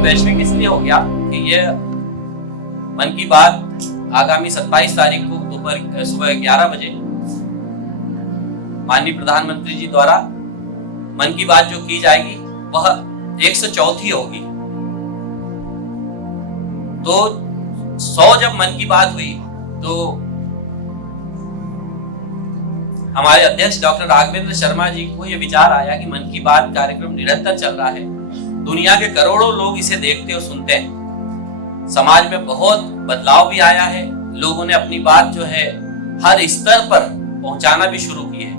कार्यक्रम वैश्विक इसलिए हो गया कि ये मन की बात आगामी 27 तारीख को दोपहर सुबह 11 बजे माननीय प्रधानमंत्री जी द्वारा मन की बात जो की जाएगी वह 104 होगी। तो 100 जब मन की बात हुई तो हमारे अध्यक्ष डॉक्टर राघवेंद्र शर्मा जी को यह विचार आया कि मन की बात कार्यक्रम निरंतर चल रहा है, दुनिया के करोड़ों लोग इसे देखते और सुनते हैं, समाज में बहुत बदलाव भी आया है, लोगों ने अपनी बात जो है हर स्तर पर पहुंचाना भी शुरू की है।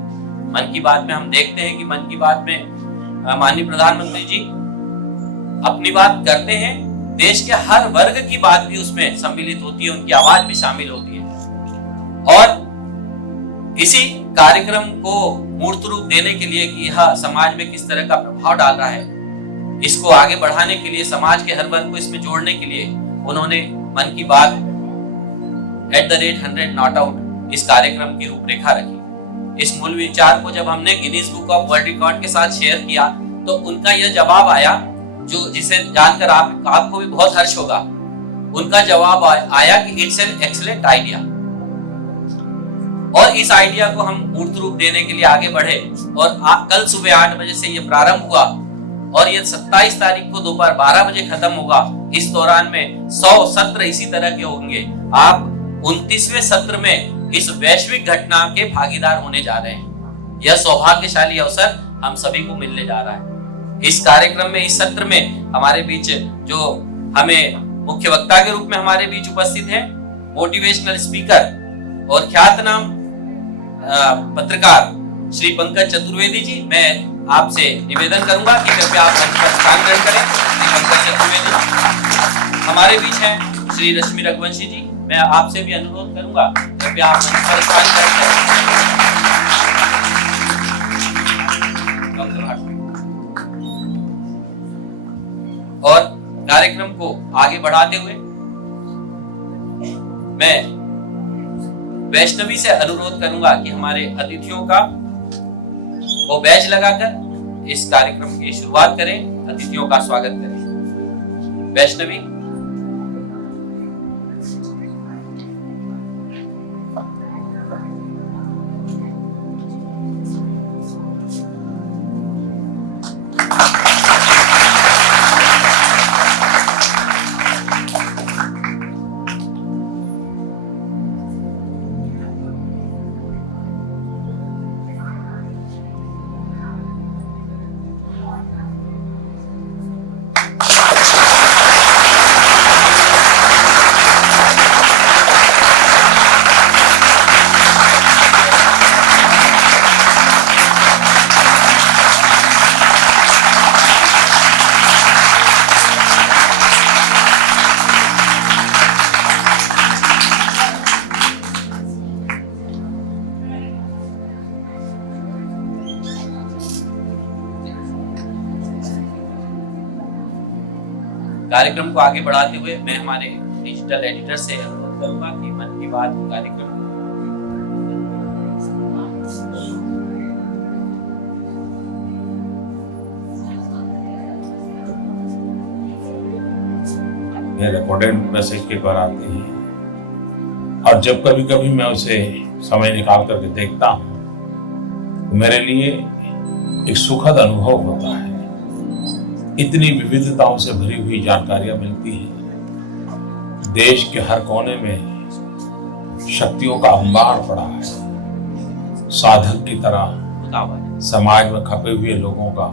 मन की बात में हम देखते हैं कि मन की बात में माननीय प्रधानमंत्री जी अपनी बात करते हैं, देश के हर वर्ग की बात भी उसमें सम्मिलित होती है, उनकी आवाज भी शामिल होती है। और इसी कार्यक्रम को मूर्त रूप देने के लिए कि यह समाज में किस तरह का प्रभाव डाल रहा है, इसको आगे बढ़ाने के लिए, समाज के हर वर्ग को इसमें जोड़ने के लिए उन्होंने मन की बात @100 नॉट आउट इस कार्यक्रम की रूपरेखा रखी। इस मूल विचार को जब हमने Guinness book of world record के साथ शेयर किया तो उनका यह जवाब आया, जो जिसे जानकर आपको भी बहुत हर्ष होगा। उनका जवाब आया कि इट्स एन एक्सीलेंट आइडिया। और इस आइडिया को हम मूर्त रूप देने के लिए आगे बढ़े और कल सुबह 8 बजे से यह प्रारंभ हुआ और यह 27 तारीख को दोपहर 12 बजे खत्म होगा। इस दौरान में 100 सत्र इसी तरह के होंगे। आप 29वें सत्र में इस वैश्विक घटना के भागीदार होने जा रहे हैं। यह सौभाग्यशाली अवसर हम सभी को मिलने जा रहा है। इस कार्यक्रम में, इस सत्र में हमारे बीच जो हमें मुख्य वक्ता के रूप में हमारे बीच उपस्थित है, मोटिवेशनल स्पीकर और ख्यातनाम पत्रकार श्री पंकज चतुर्वेदी जी, मैं आपसे निवेदन करूंगा कि कृपया आप मंच पर स्थान ग्रहण करें। पंकज चतुर्वेदी हमारे बीच हैं श्री रश्मि रघुवंशी जी, मैं आपसे भी अनुरोध करूंगा कृपया आप मंच पर स्थान ग्रहण करें। और कार्यक्रम को आगे बढ़ाते हुए मैं वैष्णवी से अनुरोध करूंगा कि हमारे अतिथियों का वो बैच लगाकर इस कार्यक्रम की शुरुआत करें, अतिथियों का स्वागत करें। वैष्णवी। कार्यक्रम को आगे बढ़ाते हुए मैं हमारे डिजिटल एडिटर से अनुरोध करूंगा कि मन की बात कार्यक्रम रिकॉर्डेड मैसेज के पर आते हैं और जब कभी कभी मैं उसे समय निकाल करके देखता हूँ तो मेरे लिए एक सुखद अनुभव होता है। इतनी विविधताओं से भरी हुई जानकारियां मिलती हैं। देश के हर कोने में शक्तियों का अंबार पड़ा है। साधक की तरह समाज में खपे हुए लोगों का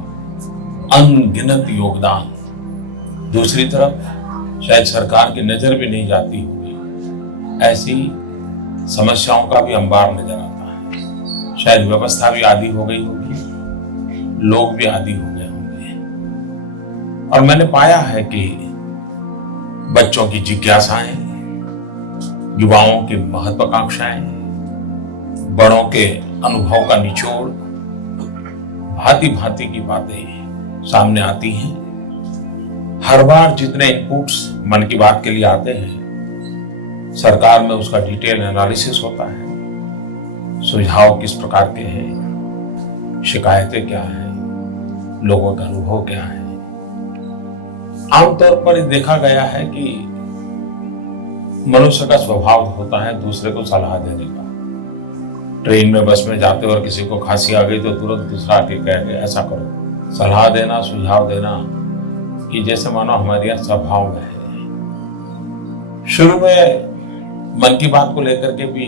अनगिनत योगदान। दूसरी तरफ शायद सरकार की नजर भी नहीं जाती होगी, ऐसी समस्याओं का भी अंबार नजर आता है। शायद व्यवस्था भी आदी हो गई होगी, लोग भी आदी हो गए होंगे। और मैंने पाया है कि बच्चों की जिज्ञासाएं, युवाओं की महत्वाकांक्षाएं, बड़ों के अनुभव का निचोड़, भांति भांति की बातें सामने आती हैं। हर बार जितने इनपुट्स मन की बात के लिए आते हैं, सरकार में उसका डिटेल एनालिसिस होता है। सुझाव किस प्रकार के हैं, शिकायतें क्या हैं, लोगों का अनुभव क्या है। आमतौर पर ये देखा गया है कि मनुष्य का स्वभाव होता है दूसरे को सलाह देने का। ट्रेन में, बस में जाते और किसी को खांसी आ गई तो तुरंत दूसरा आके कह के ऐसा करो। सलाह देना, सुझाव देना, ये जैसे मानो हमारे यहाँ स्वभाव में है। शुरू में मन की बात को लेकर के भी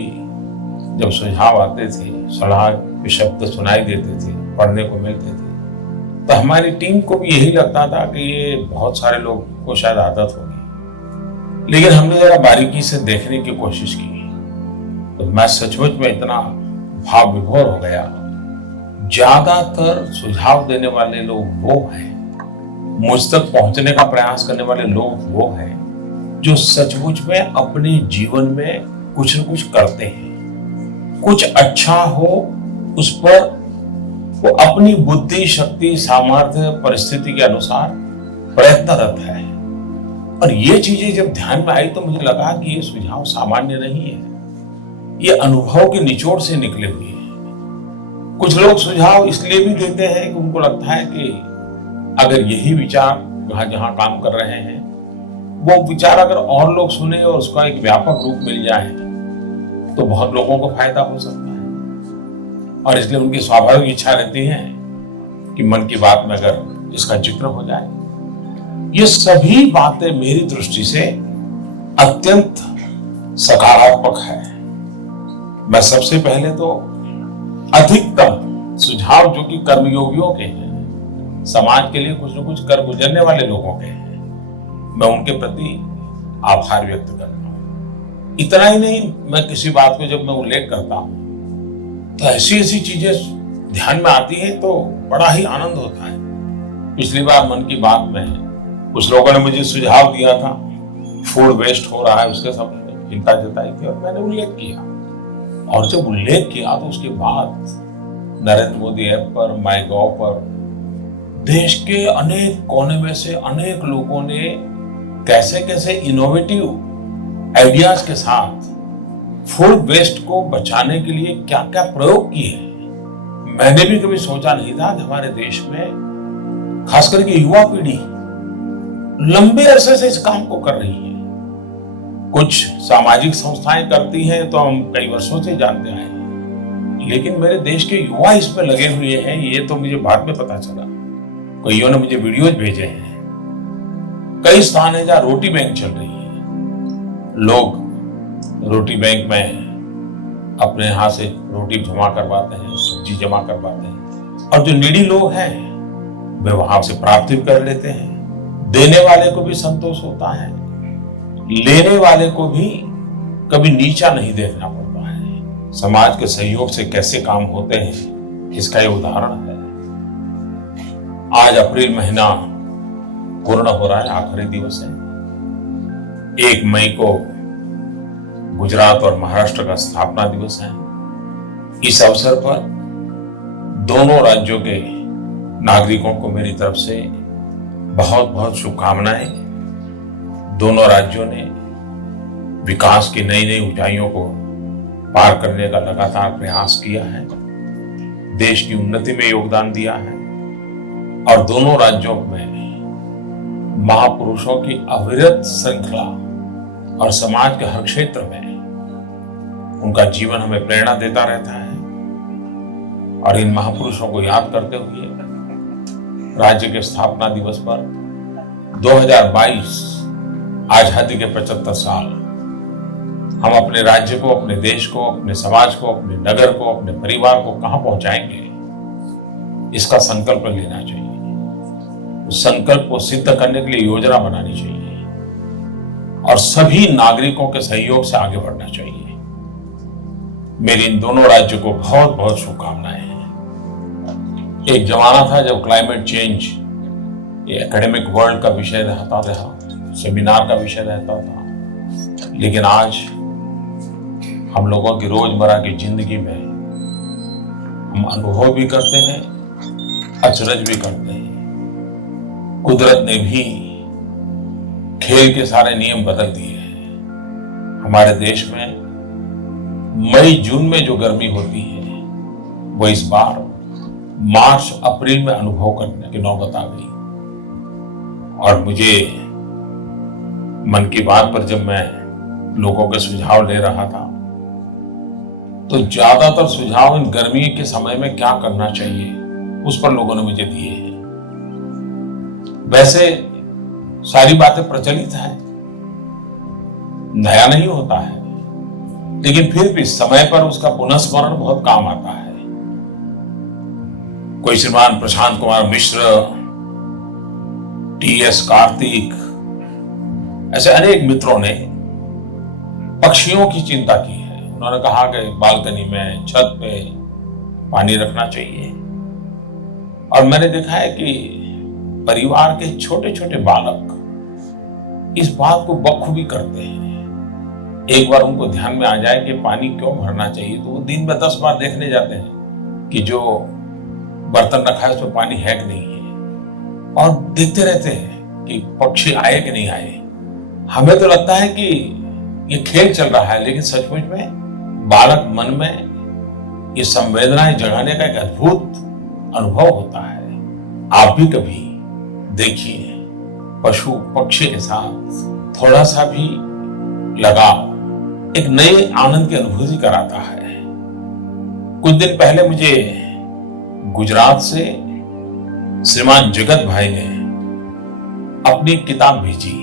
जब सुझाव आते थे, सलाह के शब्द सुनाई देते थे, पढ़ने को मिलते थे, तो हमारी टीम को भी यही लगता था कि ये बहुत सारे लोग को शायद आदत होगी। लेकिन हमने जरा बारीकी से देखने की कोशिश की तो मैं सचमुच में इतना भाव विभोर हो गया। ज्यादातर सुझाव देने वाले लोग वो हैं, मुझ तक पहुंचने का प्रयास करने वाले लोग वो हैं जो सचमुच में अपने जीवन में कुछ न कुछ करते हैं। कुछ अच्छा हो उस पर वो अपनी बुद्धि, शक्ति, सामर्थ्य, परिस्थिति के अनुसार प्रयत्नरत है। और ये चीजें जब ध्यान में आई तो मुझे लगा कि ये सुझाव सामान्य नहीं है, ये अनुभव के निचोड़ से निकले हुए हैं। कुछ लोग सुझाव इसलिए भी देते हैं कि उनको लगता है कि अगर यही विचार जहां जहां काम कर रहे हैं वो विचार अगर और लोग सुने और उसका एक व्यापक रूप मिल जाए तो बहुत लोगों को फायदा हो सकता है। और इसलिए उनकी स्वाभाविक इच्छा रहती है कि मन की बात में अगर इसका जिक्र हो जाए। ये सभी बातें मेरी दृष्टि से अत्यंत सकारात्मक है। मैं सबसे पहले तो अधिकतम सुझाव जो कि कर्मयोगियों के हैं, समाज के लिए कुछ न कुछ कर गुजरने वाले लोगों के हैं, मैं उनके प्रति आभार व्यक्त करता हूं। इतना ही नहीं, मैं किसी बात को जब मैं उल्लेख करता हूं तो ऐसी ऐसी चीजें ध्यान में आती है तो बड़ा ही आनंद होता है। पिछली बार मन की बात में कुछ लोगों ने मुझे सुझाव दिया था, फूड वेस्ट हो रहा है, उसके संबंध में चिंता जताई थी और मैंने उल्लेख किया। और जब उल्लेख किया तो उसके बाद नरेंद्र मोदी ऐप पर, माई गॉव पर देश के अनेक कोने में से अनेक लोगों ने कैसे कैसे इनोवेटिव आइडियाज के साथ फूड वेस्ट को बचाने के लिए क्या क्या प्रयोग किए। मैंने भी कभी सोचा नहीं था कि हमारे देश में खास करके युवा पीढ़ी लंबे अरसे से इस काम को कर रही है। कुछ सामाजिक संस्थाएं करती हैं तो हम कई वर्षों से जानते आए हैं, लेकिन मेरे देश के युवा इसमें लगे हुए हैं ये तो मुझे बाद में पता चला। कईयों ने मुझे वीडियोज भेजे हैं। कई स्थान है जहां रोटी बैंक चल रही है। लोग रोटी बैंक में अपने यहां से रोटी जमा करवाते हैं, सब्जी जमा करवाते हैं, और जो नीडी लोग हैं वे वहां से प्राप्त भी कर लेते हैं। देने वाले को भी संतोष होता है, लेने वाले को भी कभी नीचा नहीं देखना पड़ता है। समाज के सहयोग से कैसे काम होते हैं इसका ये उदाहरण है। आज अप्रैल महीना पूर्ण हो रहा है, आखिरी दिवस है। 1 मई को गुजरात और महाराष्ट्र का स्थापना दिवस है। इस अवसर पर दोनों राज्यों के नागरिकों को मेरी तरफ से बहुत बहुत शुभकामनाएं। दोनों राज्यों ने विकास की नई नई ऊंचाइयों को पार करने का लगातार प्रयास किया है, देश की उन्नति में योगदान दिया है, और दोनों राज्यों में महापुरुषों की अविरत श्रृंखला और समाज के हर क्षेत्र में उनका जीवन हमें प्रेरणा देता रहता है। और इन महापुरुषों को याद करते हुए राज्य के स्थापना दिवस पर 2022 आजादी के 75 साल हम अपने राज्य को, अपने देश को, अपने समाज को, अपने नगर को, अपने परिवार को कहां पहुंचाएंगे, इसका संकल्प लेना चाहिए। उस संकल्प को सिद्ध करने के लिए योजना बनानी चाहिए और सभी नागरिकों के सहयोग से आगे बढ़ना चाहिए। मेरी इन दोनों राज्यों को बहुत बहुत शुभकामनाएं हैं। एक जमाना था जब क्लाइमेट चेंज ये एकेडमिक वर्ल्ड का विषय रहता था, सेमिनार का विषय रहता था, लेकिन आज हम लोगों की रोजमर्रा की जिंदगी में हम अनुभव भी करते हैं, अचरज भी करते हैं। कुदरत ने भी खेल के सारे नियम बदल दिए हैं। हमारे देश में मई जून में जो गर्मी होती है वो इस बार मार्च अप्रैल में अनुभव करने की नौबत आ गई। और मुझे मन की बात पर जब मैं लोगों के सुझाव ले रहा था तो ज्यादातर सुझाव इन गर्मी के समय में क्या करना चाहिए उस पर लोगों ने मुझे दिए हैं। वैसे सारी बातें प्रचलित हैं, नया नहीं होता है, लेकिन फिर भी समय पर उसका पुनःस्मरण बहुत काम आता है। कोई श्रीमान प्रशांत कुमार मिश्र, टी.एस. कार्तिक, ऐसे अनेक मित्रों ने पक्षियों की चिंता की है। उन्होंने कहा कि बालकनी में, छत पे पानी रखना चाहिए। और मैंने देखा है कि परिवार के छोटे छोटे बालक इस बात को बखूबी करते हैं। एक बार उनको ध्यान में आ जाए कि पानी क्यों भरना चाहिए तो वो दिन में 10 बार देखने जाते हैं कि जो बर्तन रखा है उसमें पानी है कि नहीं है, और देखते रहते हैं कि पक्षी आए कि नहीं आए। हमें तो लगता है कि ये खेल चल रहा है, लेकिन सचमुच में बालक मन में ये संवेदनाएं जगाने का एक अद्भुत अनुभव होता है। आप भी कभी देखिए, पशु पक्षी के साथ थोड़ा सा भी लगाव एक नए आनंद की अनुभूति कराता है। कुछ दिन पहले मुझे गुजरात से श्रीमान जगत भाई ने अपनी किताब भेजी,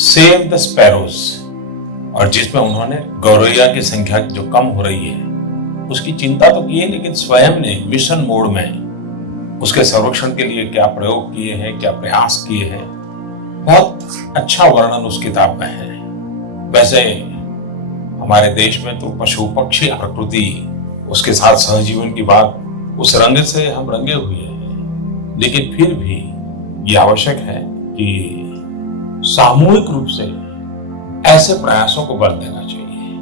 सेव द स्पैरोज, और जिसमें उन्होंने गौरैया की संख्या जो कम हो रही है उसकी चिंता तो की है, लेकिन स्वयं ने मिशन मोड में उसके संरक्षण के लिए क्या प्रयोग किए हैं, क्या प्रयास किए हैं, बहुत अच्छा वर्णन उस किताब में है। वैसे हमारे देश में तो पशु पक्षी प्रकृति उसके साथ सहजीवन की बात उस रंग से हम रंगे हुए हैं, लेकिन फिर भी ये आवश्यक है कि सामूहिक रूप से ऐसे प्रयासों को बल देना चाहिए।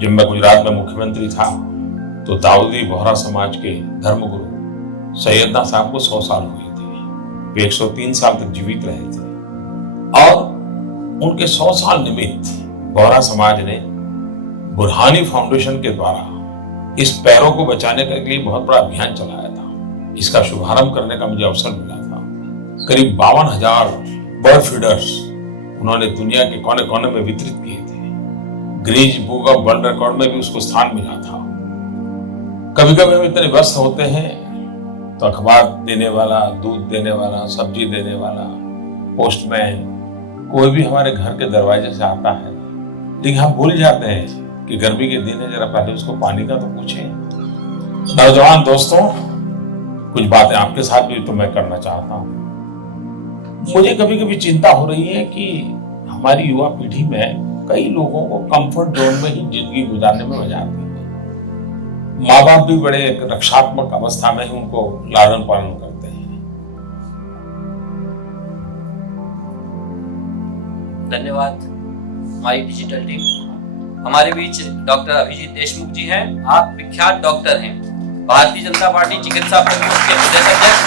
जब मैं गुजरात में मुख्यमंत्री था तो दाऊदी बोहरा समाज के धर्मगुरु सैयदना साहब को 100 साल हुए थे। वे 103 साल तक जीवित रहे थे और उनके 100 साल निमित्त बोहरा समाज ने बुरहानी फाउंडेशन के द्वारा इस पैरों को बचाने के लिए बहुत बड़ा अभियान चलाया था। इसका शुभारंभ करने का मुझे अवसर मिला था। करीब 52,000 बर्ड फीडर्स उन्होंने दुनिया के कोने कोने में वितरित किए थे। Guinness book of world record में भी उसको स्थान मिला था। कभी कभी हम इतने व्यस्त होते हैं तो अखबार देने वाला, दूध देने वाला, सब्जी देने वाला, पोस्टमैन, कोई भी हमारे घर के दरवाजे से आता है, लेकिन हम भूल जाते हैं कि गर्मी के दिन है, जरा पहले उसको पानी का तो पूछें। नौजवान दोस्तों, कुछ बातें आपके साथ भी तो मैं करना चाहता हूँ। मुझे कभी कभी चिंता हो रही है कि हमारी युवा पीढ़ी में कई लोगों को कंफर्ट जोन में ही जिंदगी गुजारने में मजा आती है। माँ बाप भी बड़े रक्षात्मक अवस्था में ही उनको लालन पालन करते हैं। धन्यवाद हमारी डिजिटल टीम। हमारे बीच डॉक्टर अभिजीत देशमुख जी हैं। आप विख्यात डॉक्टर हैं, भारतीय जनता पार्टी चिकित्सा परिषद के प्रदेश अध्यक्ष।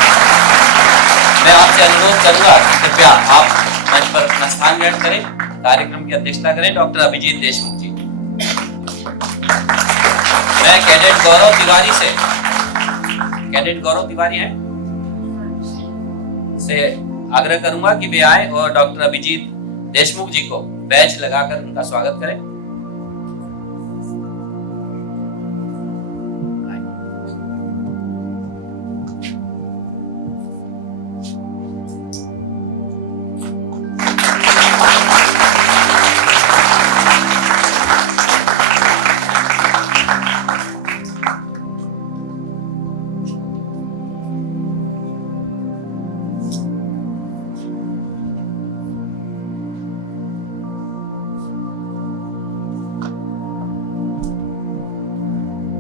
मैं आपसे अनुरोध करूंगा कि कृपया आप मंच पर अपना स्थान ग्रहण करें, कार्यक्रम की अध्यक्षता करें। डॉक्टर अभिजीत देशमुख जी। मैं कैडेट गौरव तिवारी हैं से आग्रह करूंगा कि वे आए और डॉक्टर अभिजीत देशमुख जी को बैच लगाकर उनका स्वागत करें।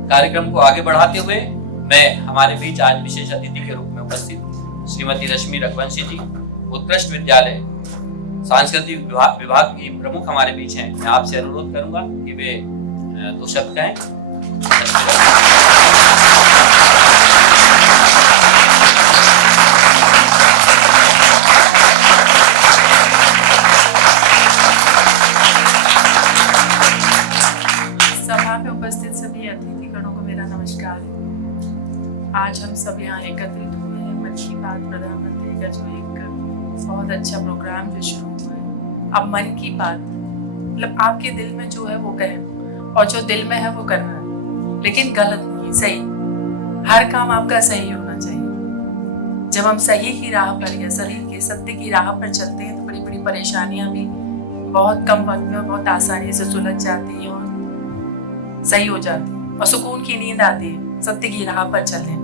कार्यक्रम को आगे बढ़ाते हुए मैं हमारे बीच आज विशेष अतिथि के रूप में उपस्थित श्रीमती रश्मि रघुवंशी जी, उत्कृष्ट विद्यालय सांस्कृतिक विभाग की प्रमुख हमारे बीच हैं। मैं आपसे अनुरोध करूंगा कि वे 2 शब्द कहें। सभा में उपस्थित सभी अतिथिगणों को मेरा नमस्कार। आज हम सब यहाँ एकत्रित हुए हैं मन की बात प्रधानमंत्री का जो एक बहुत अच्छा प्रोग्राम जो शुरू हुआ है। अब मन की बात, मतलब आपके दिल में जो है वो कहें, और जो दिल में है वो करना है, लेकिन गलत नहीं, सही। हर काम आपका सही होना चाहिए। जब हम सही की राह पर या सही के सत्य की राह पर चलते हैं तो बड़ी बड़ी परेशानियां भी बहुत कम वक्त में बहुत आसानी से सुलझ जाती है और सही हो जाती है, और सुकून की नींद आती है सत्य की राह पर चलने।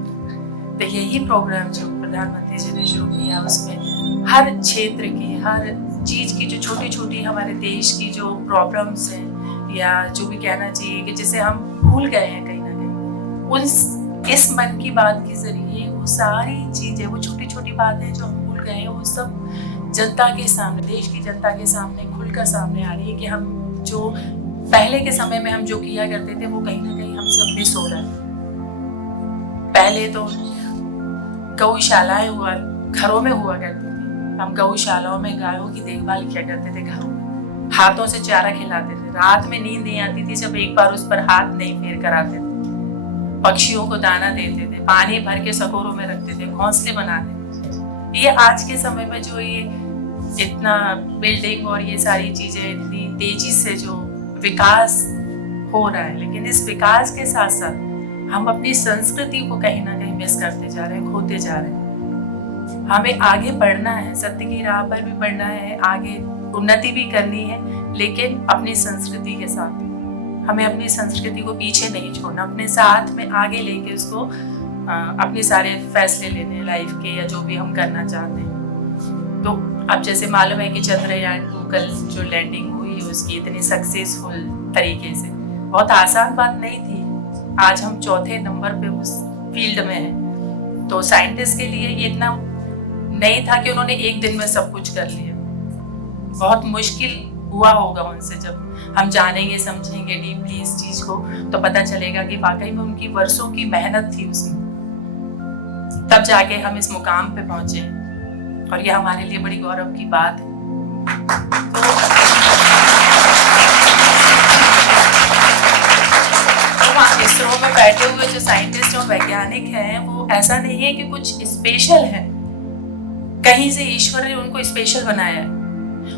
तो यही प्रोग्राम जो प्रधानमंत्री जी ने शुरू किया, उसमें हर क्षेत्र की, हर चीज की, जो छोटी छोटी हमारे देश की जो प्रॉब्लम्स हैं, या जो भी कहना चाहिए कि जिसे हम भूल गए हैं कहीं ना कहीं, इस मन की बात के जरिए वो सारी चीजें, वो छोटी छोटी बातें जो हम भूल गए हैं, वो सब जनता के सामने, देश की जनता के सामने खुलकर सामने आ रही है कि हम जो पहले के समय में हम जो किया करते थे वो कहीं ना कहीं हमसे अब मिस हो रहा है। पहले तो गौशालाएं हुआ घरों में हुआ करती थी, हम गौशालाओं में गायों की देखभाल किया करते थे, घरों में हाथों से चारा खिलाते थे, रात में नींद नहीं आती थी जब एक बार उस पर हाथ नहीं फेर कर आते थे, पक्षियों को दाना देते थे, पानी भर के सकोरों में रखते थे, घोंसले बनाते थे। ये आज के समय में जो ये इतना बिल्डिंग और ये सारी चीजें इतनी तेजी से जो विकास हो रहा है, लेकिन इस विकास के साथ साथ हम अपनी संस्कृति को कहीं ना कहीं मिस करते जा रहे हैं, खोते जा रहे हैं। हमें आगे बढ़ना है, सत्य की राह पर भी बढ़ना है, आगे उन्नति भी करनी है, लेकिन अपनी संस्कृति के साथ। हमें अपनी संस्कृति को पीछे नहीं छोड़ना, अपने साथ में आगे लेके उसको अपने सारे फैसले लेने लाइफ के, या जो भी हम करना चाहते हैं। तो अब जैसे मालूम है कि चंद्रयान 2 कल जो लैंडिंग हुई उसकी इतनी सक्सेसफुल तरीके से, बहुत आसान बात नहीं थी। आज हम 4थे नंबर पे उस फील्ड में हैं, तो साइंटिस्ट के लिए ये इतना नहीं था कि उन्होंने एक दिन में सब कुछ कर लिया। बहुत मुश्किल हुआ होगा उनसे, जब हम जानेंगे समझेंगे डीपली इस चीज को तो पता चलेगा कि वाकई में उनकी वर्षों की मेहनत थी उसमें, तब जाके हम इस मुकाम पे पहुंचे, और ये हमारे लिए बड़ी गौरव की बात है। तो वहाँ इसरो में बैठे हुए जो साइंटिस्ट और वैज्ञानिक हैं, वो ऐसा नहीं है कि कुछ स्पेशल है, कहीं से ईश्वर ने उनको स्पेशल बनाया है।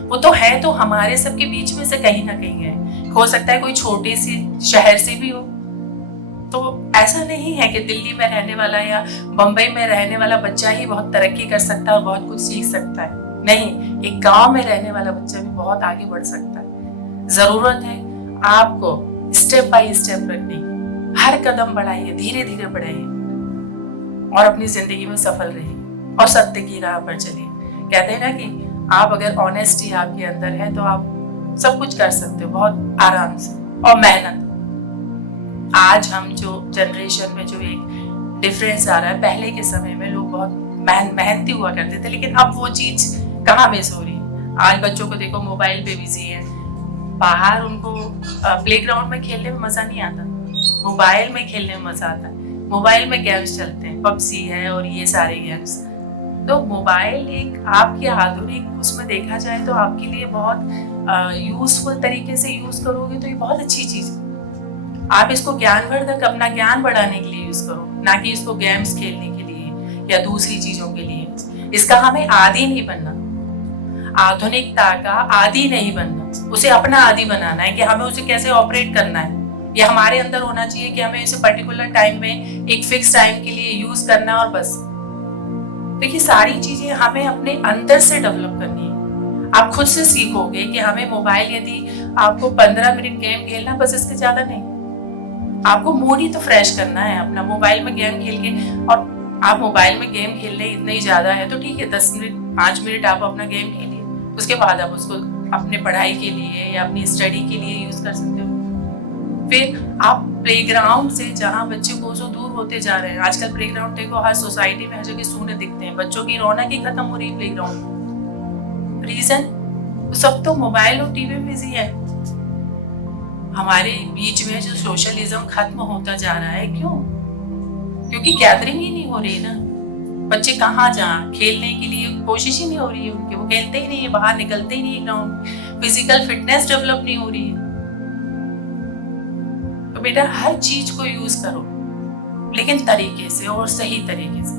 वो तो है, तो हमारे सबके बीच में से कहीं ना कहीं है। हो सकता है कोई छोटे से शहर से भी हो, तो ऐसा नहीं है कि दिल्ली में रहने वाला या बम्बई में रहने वाला बच्चा ही बहुत तरक्की कर सकता है और बहुत कुछ सीख सकता है। नहीं, एक गांव में रहने वाला बच्चा भी बहुत आगे बढ़ सकता है। जरूरत है आपको स्टेप बाय स्टेप रखने की, हर कदम बढ़ाइए, धीरे धीरे बढ़ाइए, और अपनी जिंदगी में सफल रहिए और सत्य की राह पर चलिए। कहते हैं ना कि आप अगर ऑनेस्टी आपके अंदर है तो आप सब कुछ कर सकते हो बहुत आराम से, और मेहनत। आज हम जो जनरेशन में जो एक डिफरेंस आ रहा है, पहले के समय में लोग बहुत मेहनती हुआ करते थे, लेकिन अब वो चीज कहाँ मिस हो रही है। आज बच्चों को देखो मोबाइल पे बिजी है, बाहर उनको प्लेग्राउंड में खेलने में मजा नहीं आता, मोबाइल में खेलने में मजा आता है। मोबाइल में गेम्स चलते हैं, पबजी है और ये सारे गेम्स। तो मोबाइल एक आपकी आधुनिक उसमें देखा जाए तो आपके लिए बहुत यूजफुल तरीके से यूज करोगे तो ये बहुत अच्छी चीज है। आप इसको ज्ञानवर्धक, अपना ज्ञान बढ़ाने के लिए यूज करो, ना कि इसको गेम्स खेलने के लिए या दूसरी चीजों के लिए। इसका हमें आदी नहीं बनना, आधुनिकता का आदी नहीं बनना, उसे अपना आदी बनाना है कि हमें उसे कैसे ऑपरेट करना है। ये हमारे अंदर होना चाहिए कि हमें इसे पर्टिकुलर टाइम में एक फिक्स टाइम के लिए यूज करना है और बस। तो ये सारी चीजें हमें अपने अंदर से डेवलप करनी है। आप खुद से सीखोगे कि हमें मोबाइल, यदि आपको 15 मिनट गेम खेलना, बस इसके ज्यादा नहीं, आपको मूड ही तो फ्रेश करना है अपना। मोबाइल में गेम खेल के, और आप मोबाइल में गेम खेल रहे इतना ही ज्यादा है तो ठीक है, 10 मिनट 5 मिनट आप अपना गेम खेलिए, उसके बाद आप उसको अपने पढ़ाई के लिए या अपनी स्टडी के लिए यूज कर सकते हो। फिर आप प्लेग्राउंड से, जहाँ बच्चे कोसों दूर होते जा रहे हैं, आजकल प्लेग्राउंड देखो हर सोसाइटी में हर जगह सूने दिखते हैं, बच्चों की रौनक ही खत्म हो रही है प्लेग्राउंड। रीजन, सब तो मोबाइल और टीवी में बिजी है। हमारे बीच में जो सोशलिज्म खत्म होता जा रहा है, क्यों? क्योंकि गैदरिंग ही नहीं हो रही ना। बच्चे कहाँ जाएं, खेलने के लिए कोशिश ही नहीं हो रही है उनकी, वो खेलते ही नहीं है, बाहर निकलते ही नहीं है ग्राउंड, फिजिकल फिटनेस डेवलप नहीं हो रही है। तो बेटा हर चीज को यूज करो, लेकिन तरीके से और सही तरीके से,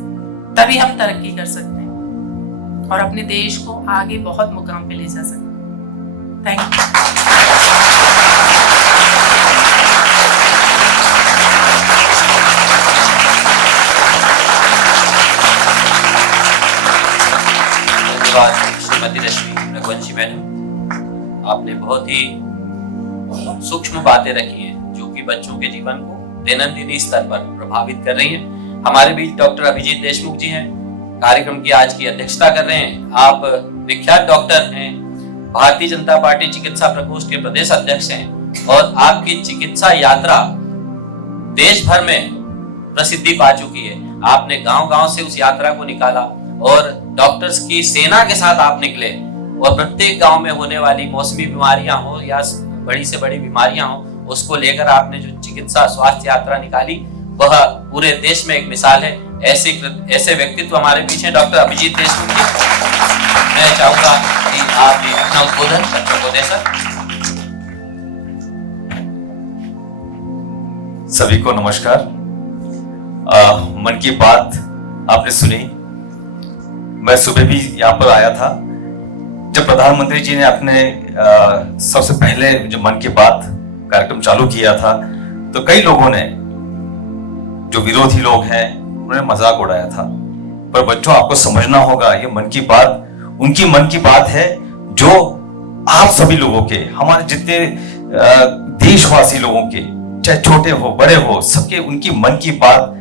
तभी हम तरक्की कर सकते हैं। और अपने देश को आगे बहुत मुकाम पे ले जा सकें। Thank you. धन्यवाद श्रीमती रश्मि रघुवंशी मैडम, आपने बहुत ही सूक्ष्म बातें रखी हैं जो कि बच्चों के जीवन को दैनंदिन स्तर पर प्रभावित कर रही हैं। हमारे बीच डॉक्टर अभिजीत देशमुख जी हैं, कार्यक्रम की आज की अध्यक्षता कर रहे हैं। आप विख्यात डॉक्टर हैं, भारतीय जनता पार्टी चिकित्सा प्रकोष्ठ के प्रदेश अध्यक्ष हैं और आपकी चिकित्सा यात्रा देश भर में प्रसिद्धि पा चुकी है। आपने गांव-गांव से उस यात्रा को निकाला और डॉक्टर्स की सेना के साथ आप निकले और प्रत्येक गांव में होने वाली मौसमी बीमारियां हो या बड़ी से बड़ी बीमारियां हो, उसको लेकर आपने जो चिकित्सा स्वास्थ्य यात्रा निकाली वह पूरे देश में एक मिसाल है। ऐसे व्यक्तित्व हमारे बीच हैं डॉक्टर अभिजीत देशमुख जी। मैं चाहूंगा कि आप भी अपना उद्बोधन बच्चों को दे सर। सभी को नमस्कार। मन की बात आपने सुनी। मैं सुबह भी यहाँ पर आया था जब प्रधानमंत्री जी ने अपने सबसे पहले जो मन की बात कार्यक्रम चालू किया था, तो कई लोगों ने, जो विरोधी लोग हैं, उन्होंने मजाक उड़ाया था। पर बच्चों, आपको समझना होगा, ये मन की बात उनकी मन की बात है जो आप सभी लोगों के, हमारे जितने देशवासी लोगों के, चाहे छोटे हो बड़े हो, सबके उनकी मन की बात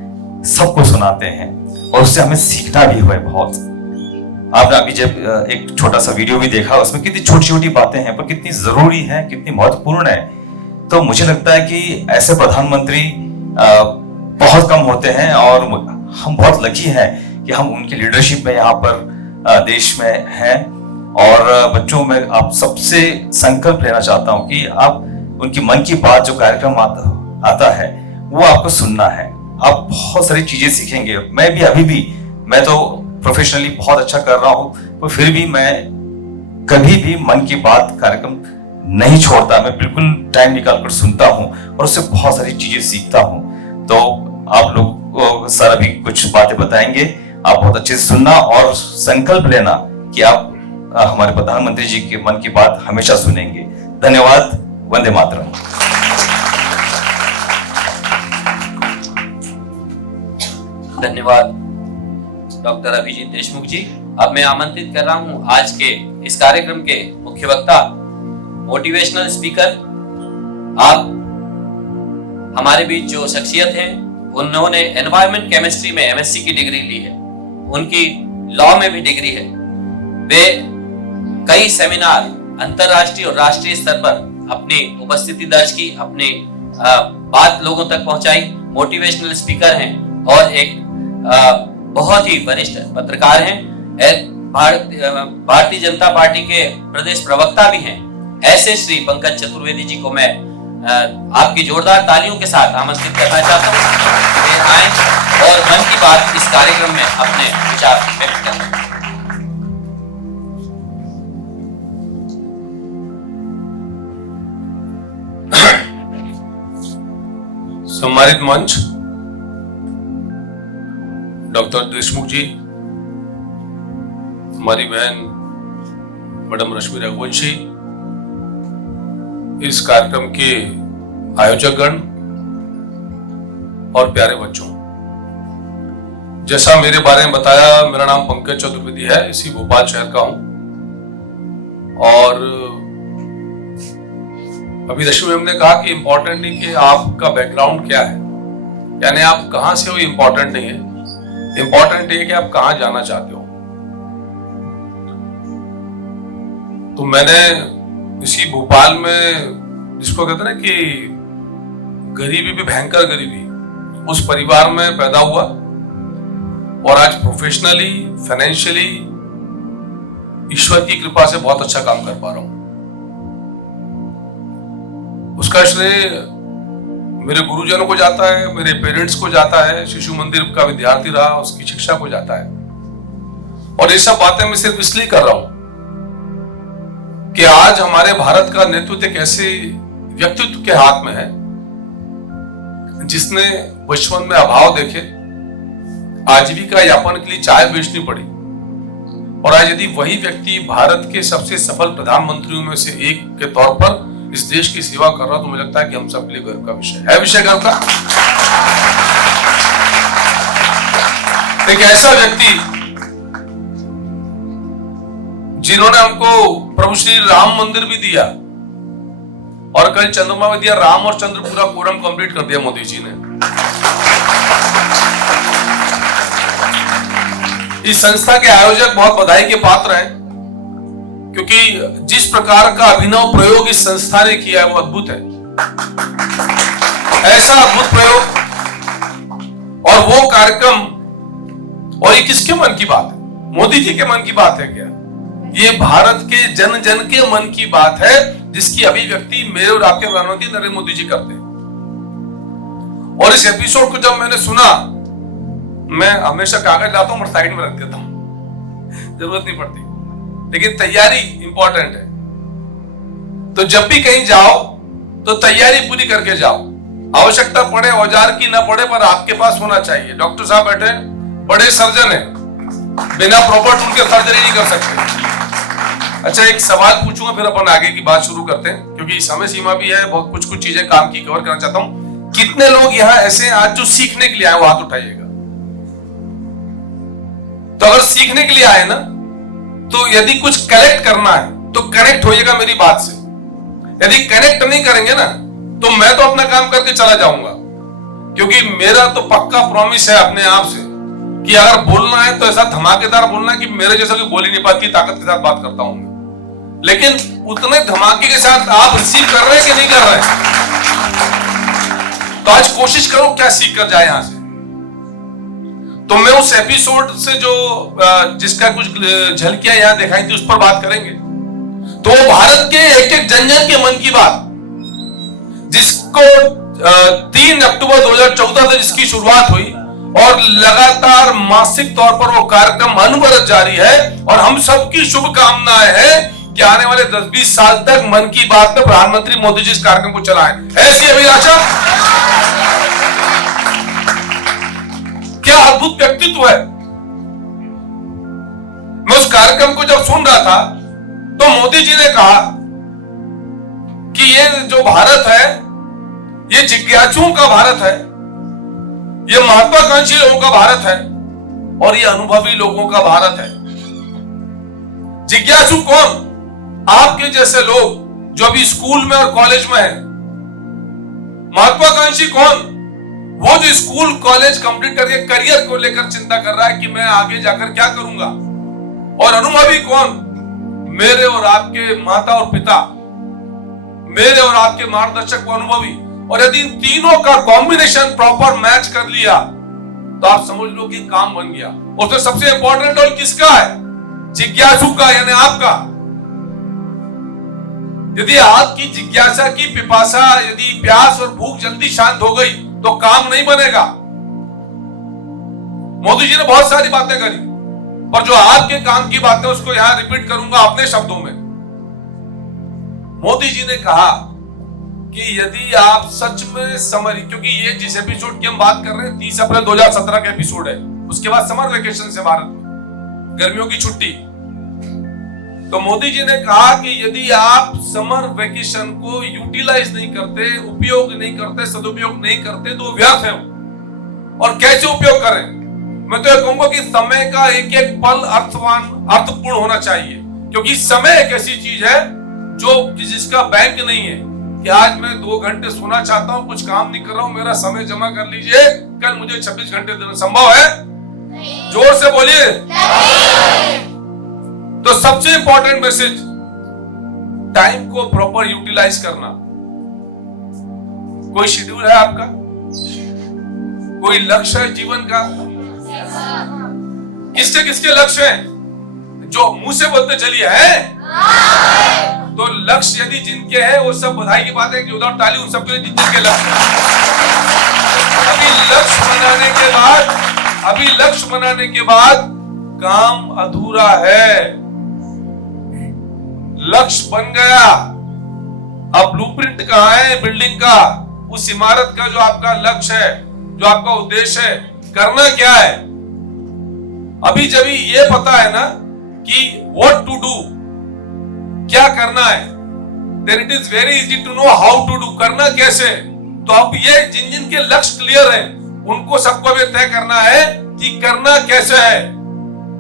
सबको सुनाते हैं और उससे हमें सीखना भी हुआ बहुत। आपने अभी जब एक छोटा सा वीडियो भी देखा, उसमें कितनी छोटी छोटी बातें हैं पर कितनी जरूरी है, कितनी महत्वपूर्ण है। तो मुझे लगता है कि ऐसे प्रधानमंत्री बहुत कम होते हैं और हम बहुत लकी हैं कि हम उनकी लीडरशिप में यहाँ पर देश में हैं। और बच्चों, मैं आप सबसे संकल्प लेना चाहता हूँ कि आप उनकी मन की बात जो कार्यक्रम आता है वो आपको सुनना है। आप बहुत सारी चीजें सीखेंगे। मैं भी अभी भी, मैं तो प्रोफेशनली बहुत अच्छा कर रहा हूँ, तो फिर भी मैं कभी भी मन की बात कार्यक्रम नहीं छोड़ता। मैं बिल्कुल टाइम निकाल कर सुनता हूँ और उससे बहुत सारी चीजें सीखता हूँ। तो आप लोग सारा भी कुछ बातें बताएंगे, आप बहुत अच्छे से सुनना और संकल्प लेना कि आप हमारे प्रधानमंत्री जी के मन की बात हमेशा सुनेंगे। धन्यवाद। वंदे मातरम। धन्यवाद डॉक्टर अभिजीत देशमुख जी। अब मैं आमंत्रित कर रहा हूं आज के इस कार्यक्रम के मुख्य वक्ता, मोटिवेशनल स्पीकर। आप हमारे बीच जो शख्सियत हैं, उन्होंने एनवायरमेंट केमिस्ट्री में एमएससी की डिग्री ली है, उनकी लॉ में भी डिग्री है। वे कई सेमिनार अंतरराष्ट्रीय और राष्ट्रीय स्तर पर अपनी उपस्थिति दर्ज की, अपनी बात लोगों तक पहुंचाई। मोटिवेशनल स्पीकर हैं और एक बहुत ही वरिष्ठ पत्रकार हैं। भारतीय जनता पार्टी के प्रदेश प्रवक्ता भी हैं। ऐसे श्री पंकज चतुर्वेदी जी को मैं आपकी जोरदार तालियों के साथ आमंत्रित करना चाहता हूं। वे आएं और मन की बात इस कार्यक्रम में अपने विचार व्यक्त करें। सम्मानित मंच, डॉक्टर देशमुख जी, हमारी बहन मैडम रश्मि रघुवंशी, इस कार्यक्रम के आयोजकगण और प्यारे बच्चों, जैसा मेरे बारे में बताया, मेरा नाम पंकज चतुर्वेदी है, इसी भोपाल शहर का हूं। और अभी रश्मि मैम ने कहा कि इंपॉर्टेंट नहीं कि आपका बैकग्राउंड क्या है, यानी आप कहां से हो, इंपॉर्टेंट नहीं है। इंपॉर्टेंट ये कि आप कहां जाना चाहते हो। तो मैंने इसी भोपाल में, जिसको कहते हैं ना कि गरीबी भी भयंकर गरीबी, उस परिवार में पैदा हुआ और आज प्रोफेशनली, फाइनेंशियली ईश्वर की कृपा से बहुत अच्छा काम कर पा रहा हूं। उसका श्रेय मेरे गुरुजनों को जाता है, मेरे पेरेंट्स को जाता है, शिशु मंदिर का विद्यार्थी रहा, उसकी शिक्षा को जाता है। और ये सब बातें मैं सिर्फ इसलिए कर रहा हूं कि आज हमारे भारत का नेतृत्व एक ऐसे व्यक्तित्व के हाथ में है जिसने बचपन में अभाव देखे, आजीविका यापन के लिए चाय बेचनी पड़ी और आज यदि वही व्यक्ति भारत के सबसे सफल प्रधानमंत्रियों में से एक के तौर पर इस देश की सेवा कर रहा, तो मुझे लगता है कि हम सब के लिए गर्व का विषय है। विषय गर्व का एक ऐसा व्यक्ति जिन्होंने हमको प्रभु श्री राम मंदिर भी दिया और कल चंद्रमा भी दिया। राम और चंद्र पूरा कोरम कंप्लीट कर दिया मोदी जी ने। इस संस्था के आयोजक बहुत बधाई के पात्र हैं, क्योंकि जिस प्रकार का अभिनव प्रयोग इस संस्था ने किया है वो अद्भुत है। ऐसा अद्भुत प्रयोग और वो कार्यक्रम, और ये किसके मन की बात है? मोदी जी के मन की बात है क्या? ये भारत के जन जन के मन की बात है, जिसकी अभिव्यक्ति मेरे और आपके प्रधानमंत्री नरेंद्र मोदी जी करते हैं। और इस एपिसोड को जब मैंने सुना, मैं हमेशा कागज लाता हूं और साइड में रख देता हूं, जरूरत नहीं पड़ती, लेकिन तैयारी इंपॉर्टेंट है। तो जब भी कहीं जाओ तो तैयारी पूरी करके जाओ। आवश्यकता पड़े औजार की ना पड़े, पर आपके पास होना चाहिए। डॉक्टर साहब बैठे, बड़े सर्जन है, बिना प्रॉपर्ट उनके सर्जरी नहीं कर सकते। अच्छा, एक सवाल पूछूंगा फिर अपन आगे की बात शुरू करते हैं, क्योंकि समय सीमा भी है, बहुत कुछ चीजें काम की कवर करना चाहता हूं। कितने लोग यहाँ ऐसे हैं आज जो सीखने के लिए आए? वो हाथ उठाइएगा। तो अगर सीखने के लिए आए ना, तो यदि कुछ कलेक्ट करना है तो कनेक्ट होइएगा मेरी बात से। यदि कनेक्ट नहीं करेंगे ना, तो मैं तो अपना काम करके चला जाऊंगा, क्योंकि मेरा तो पक्का प्रॉमिस है अपने आप से कि अगर बोलना है तो ऐसा धमाकेदार बोलना है कि मेरे जैसा कोई बोल ही नहीं पाती, ताकत के साथ बात करता हूं मैं। लेकिन उतने धमाके के साथ आप रिसीव कर रहे हैं कि नहीं कर रहे हैं? तो आज कोशिश करो क्या सीख कर जाए यहां से। तो मैं उस एपिसोड से जो जिसका कुछ झलकियां यहां दिखाई थी उस पर बात करेंगे। तो भारत के एक एक जन जन के मन की बात, जिसको 3 अक्टूबर 2014 से जिसकी शुरुआत हुई और लगातार मासिक तौर पर वो कार्यक्रम अनवरत जारी है, और हम सबकी शुभकामनाएं हैं कि आने वाले 10-20 साल तक मन की बात में प्रधानमंत्री मोदी जी इस कार्यक्रम को चलाएं। ऐसी अभिलाषा, क्या अद्भुत व्यक्तित्व है। मैं उस कार्यक्रम को जब सुन रहा था तो मोदी जी ने कहा कि ये जो भारत है, ये जिज्ञासुओं का भारत है, ये महत्वाकांक्षी लोगों का भारत है, और ये अनुभवी लोगों का भारत है। जिज्ञासु कौन? आपके जैसे लोग जो अभी स्कूल में और कॉलेज में हैं। महत्वाकांक्षी कौन? वो जो स्कूल कॉलेज कंप्लीट करके करियर को लेकर चिंता कर रहा है कि मैं आगे जाकर क्या करूंगा। और अनुभवी कौन? मेरे और आपके माता और पिता, मेरे और आपके मार्गदर्शक को अनुभवी। और यदि इन तीनों का कॉम्बिनेशन प्रॉपर मैच कर लिया तो आप समझ लो कि काम बन गया। उसमें सबसे इंपॉर्टेंट रोल किसका है? जिज्ञासु का, यानी आपका। यदि आपकी जिज्ञासा की पिपासा, यदि प्यास और भूख जल्दी शांत हो गई तो काम नहीं बनेगा। मोदी जी ने बहुत सारी बातें करी, पर जो आपके काम की बातें उसको यहां रिपीट करूंगा अपने शब्दों में। मोदी जी ने कहा कि यदि आप सच में समझ, क्योंकि ये जिस एपिसोड की हम बात कर रहे हैं 30 अप्रैल 2017 का एपिसोड है, उसके बाद समर वेकेशन से भारत में गर्मियों की छुट्टी। तो मोदी जी ने कहा कि यदि आप समर वेकेशन को यूटिलाइज नहीं करते, उपयोग नहीं करते, सदुपयोग नहीं करते, तो व्यर्थ है। और कैसे उपयोग करें? मैं तो ये कहूंगा कि समय का एक एक पल अर्थवान, अर्थपूर्ण होना चाहिए, क्योंकि समय एक ऐसी चीज है जो जिसका बैंक नहीं है कि आज मैं 2 घंटे सोना चाहता हूं, कुछ काम नहीं कर रहा हूं, मेरा समय जमा कर लीजिए, कल मुझे 26 घंटे देना संभव है? जोर से बोलिए। तो सबसे इंपॉर्टेंट मैसेज, टाइम को प्रॉपर यूटिलाइज करना। कोई शेड्यूल है आपका? कोई लक्ष्य है जीवन का? किसके किसके लक्ष्य हैं? जो मुंह से बोलते चलिए हैं? तो लक्ष्य यदि जिनके हैं वो सब बधाई की बात है कि उधर ताली उन सबके लिए जिनके लक्ष्य। अभी लक्ष्य बनाने के बाद काम अधूरा है। लक्ष्य बन गया, अब ब्लूप्रिंट कहां है बिल्डिंग का? उस इमारत का जो आपका लक्ष्य है, जो आपका उद्देश्य है, करना क्या है? अभी जब ये पता है ना कि what to do, क्या करना है, then it is very easy to know how to do, करना कैसे। तो अब ये जिन जिन के लक्ष्य क्लियर है उनको सबको भी तय करना है कि करना कैसे है।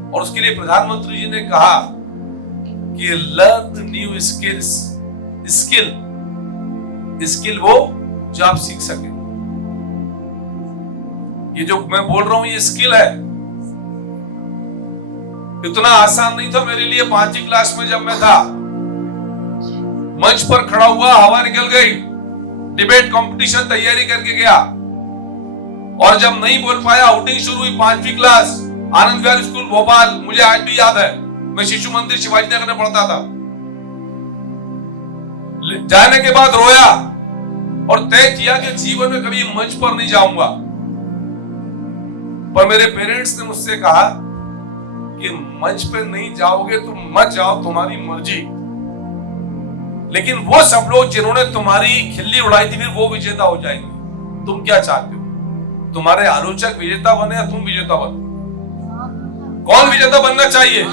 और उसके लिए प्रधानमंत्री जी ने कहा कि लर्न न्यू स्किल्स, स्किल वो जो आप सीख सके। ये जो मैं बोल रहा हूं ये स्किल है। इतना आसान नहीं था मेरे लिए 5वीं क्लास में जब मैं था, मंच पर खड़ा हुआ, हवा निकल गई, डिबेट कंपटीशन तैयारी करके गया और जब नहीं बोल पाया आउटिंग शुरू हुई। 5वीं क्लास, आनंद विहार स्कूल भोपाल, मुझे आज भी याद है, मैं शिशु मंदिर शिवाजी नगर में पढ़ता था। जाने के बाद रोया और तय किया कि जीवन में कभी मंच पर नहीं जाऊंगा। पर मेरे पेरेंट्स ने मुझसे कहा कि मंच पे नहीं जाओगे तो मत जाओ, तुम्हारी मर्जी। लेकिन वो सब लोग जिन्होंने तुम्हारी खिल्ली उड़ाई थी फिर वो विजेता हो जाएंगे। तुम क्या चाहते हो, तुम्हारे आलोचक विजेता बने या तुम विजेता बनो? कौन विजेता बनना चाहिए?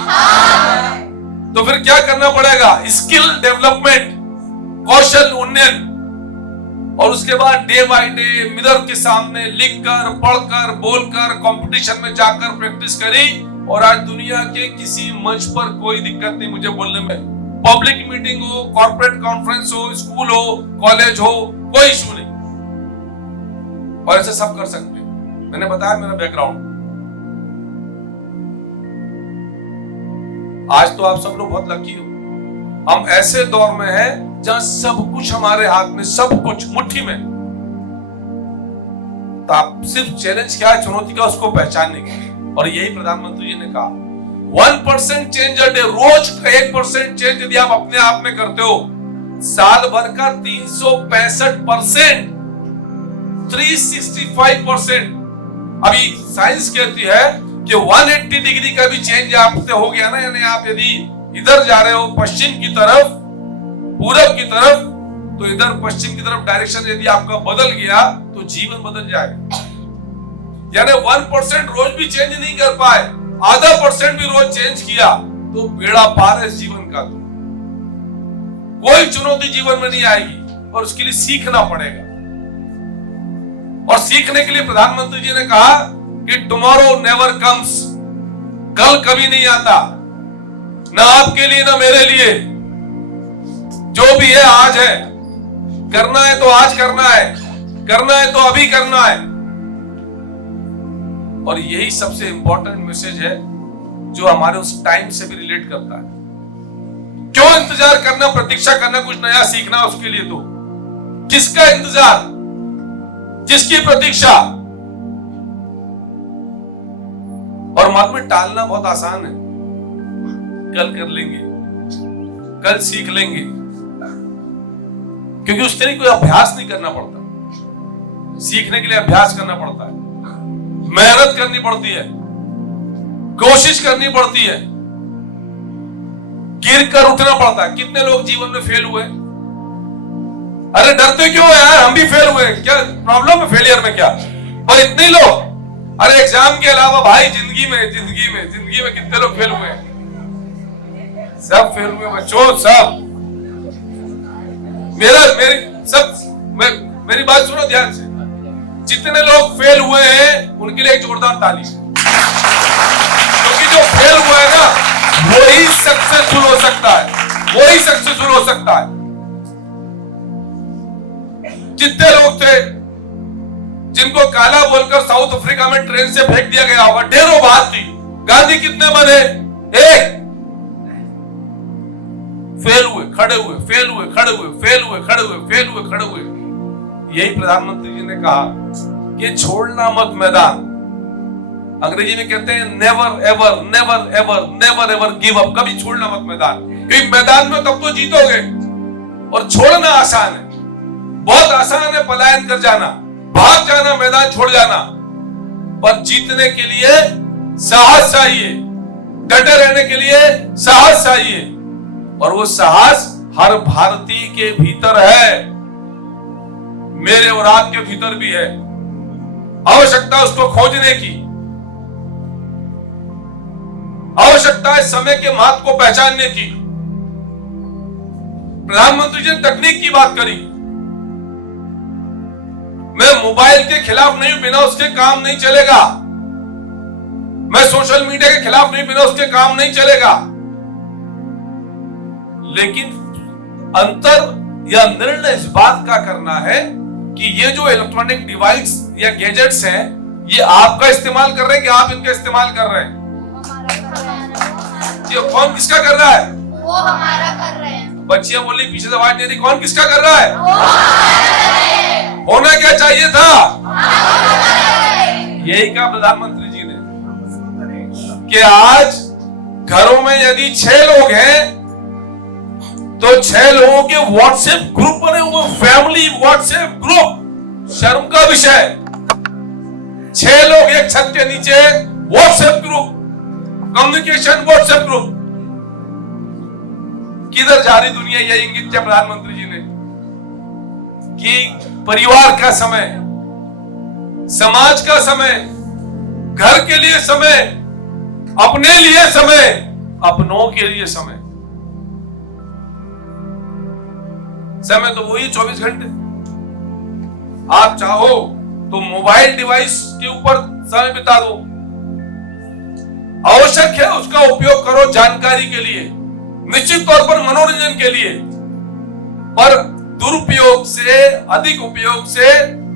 तो फिर क्या करना पड़ेगा? स्किल डेवलपमेंट, कौशल उन्नयन। और उसके बाद डे बाय डे मिरर के सामने लिखकर, पढ़कर, बोलकर, कंपटीशन में जाकर प्रैक्टिस करी। और आज दुनिया के किसी मंच पर कोई दिक्कत नहीं मुझे बोलने में। पब्लिक मीटिंग हो, कॉर्पोरेट कॉन्फ्रेंस हो, स्कूल हो, कॉलेज हो, कोई इशू नहीं। और ऐसे सब कर सकते हैं। मैंने बताया मेरा बैकग्राउंड। आज तो आप सब लोग बहुत लकी हो। हम ऐसे दौर में हैं जहां सब कुछ हमारे हाथ में, सब कुछ मुट्ठी में। तो आप सिर्फ चैलेंज क्या है, चुनौती का, उसको पहचानने की। और यही प्रधानमंत्री जी ने कहा 1% चेंज अ डे, रोज का 1% चेंज यदि आप अपने आप में करते हो, साल भर का 365%, 365%। अभी साइंस कहती है कि 180 डिग्री का भी चेंज आपसे हो गया ना, यानी आप यदि इधर जा रहे हो पश्चिम की तरफ, पूरब की तरफ, तो इधर पश्चिम की तरफ डायरेक्शन यदि आपका बदल गया तो जीवन बदल जाएगा। यानी 1% रोज भी चेंज नहीं कर पाए, आधा % भी रोज चेंज किया तो बेड़ा पार है जीवन का। तो कोई चुनौती जीवन में नहीं आएगी और उसके लिए सीखना पड़ेगा। और सीखने के लिए प्रधानमंत्री जी ने कहा कि टुमारो नेवर कम्स, कल कभी नहीं आता, ना आपके लिए ना मेरे लिए। जो भी है आज है, करना है तो आज करना है, करना है तो अभी करना है। और यही सबसे इंपॉर्टेंट मैसेज है जो हमारे उस टाइम से भी रिलेट करता है। क्यों इंतजार करना, प्रतीक्षा करना, कुछ नया सीखना उसके लिए? तो किसका इंतजार, किसकी प्रतीक्षा? और बाद में टालना बहुत आसान है, कल कर लेंगे, कल सीख लेंगे, क्योंकि उस तरह कोई अभ्यास नहीं करना पड़ता। सीखने के लिए अभ्यास करना पड़ता है, मेहनत करनी पड़ती है, कोशिश करनी पड़ती है, गिर कर उठना पड़ता है। कितने लोग जीवन में फेल हुए? अरे डरते क्यों यार, हम भी फेल हुए, क्या प्रॉब्लम है फेलियर में? क्या पर इतने लोग, अरे एग्जाम के अलावा भाई जिंदगी में कितने लोग फेल हुए? सब फेल हुए बच्चों, सब। मेरी बात सुनो ध्यान से। जितने लोग फेल हुए हैं उनके लिए एक जोरदार ताली, क्योंकि जो फेल हुआ है ना वही सक्सेसफुल हो सकता है, वही सक्सेसफुल हो सकता है। जितने लोग थे जिनको काला बोलकर साउथ अफ्रीका में ट्रेन से फेंक दिया गया होगा, ढेरों बात थी। गांधी कितने बने? एक। फेल हुए, खड़े हुए, फेल हुए, खड़े हुए, फेल हुए, खड़े हुए, फेल हुए, खड़े हुए। यही प्रधानमंत्री जी ने कहा कि छोड़ना मत मैदान। अंग्रेजी में कहते हैं never ever, never ever, never ever give up. कभी छोड़ना मत मैदान, क्योंकि मैदान में तब तो जीतोगे। और छोड़ना आसान है, बहुत आसान है पलायन कर जाना, भाग जाना, मैदान छोड़ जाना। पर जीतने के लिए साहस चाहिए, डटे रहने के लिए साहस चाहिए। और वो साहस हर भारतीय के भीतर है, मेरे और आपके भीतर भी है। आवश्यकता उसको खोजने की। आवश्यकता है समय के महत्व को पहचानने की। प्रधानमंत्री जी ने तकनीक की बात करी। मैं मोबाइल के खिलाफ नहीं, बिना उसके काम नहीं चलेगा। मैं सोशल मीडिया के खिलाफ नहीं, बिना उसके काम नहीं चलेगा। लेकिन अंतर या निर्णय इस बात का करना है कि ये जो इलेक्ट्रॉनिक डिवाइस या गैजेट्स हैं, ये आपका इस्तेमाल कर रहे हैं कि आप इनका इस्तेमाल कर रहे हैं? ये कौन किसका कर रहा है? वो हमारा कर रहे हैं। बच्चियां बोली, पीछे से आवाज नहीं रही, कौन किसका कर रहा है? होना क्या चाहिए था? यही कहा प्रधानमंत्री जी ने कि आज घरों में यदि 6 लोग हैं तो 6 लोगों के व्हाट्सएप ग्रुप बने हुए, फैमिली व्हाट्सएप ग्रुप। शर्म का विषय, 6 लोग एक छत के नीचे, WhatsApp group, communication WhatsApp group. किधर जा रही दुनिया? यह इंगित किया प्रधानमंत्री जी ने कि परिवार का समय, समाज का समय, घर के लिए समय, अपने लिए समय, अपनों के लिए समय। समय तो वही 24 घंटे। आप चाहो तो मोबाइल डिवाइस के ऊपर समय बिता दो, आवश्यक है उसका उपयोग करो जानकारी के लिए, निश्चित तौर पर मनोरंजन के लिए, पर दुरुपयोग से, अधिक उपयोग से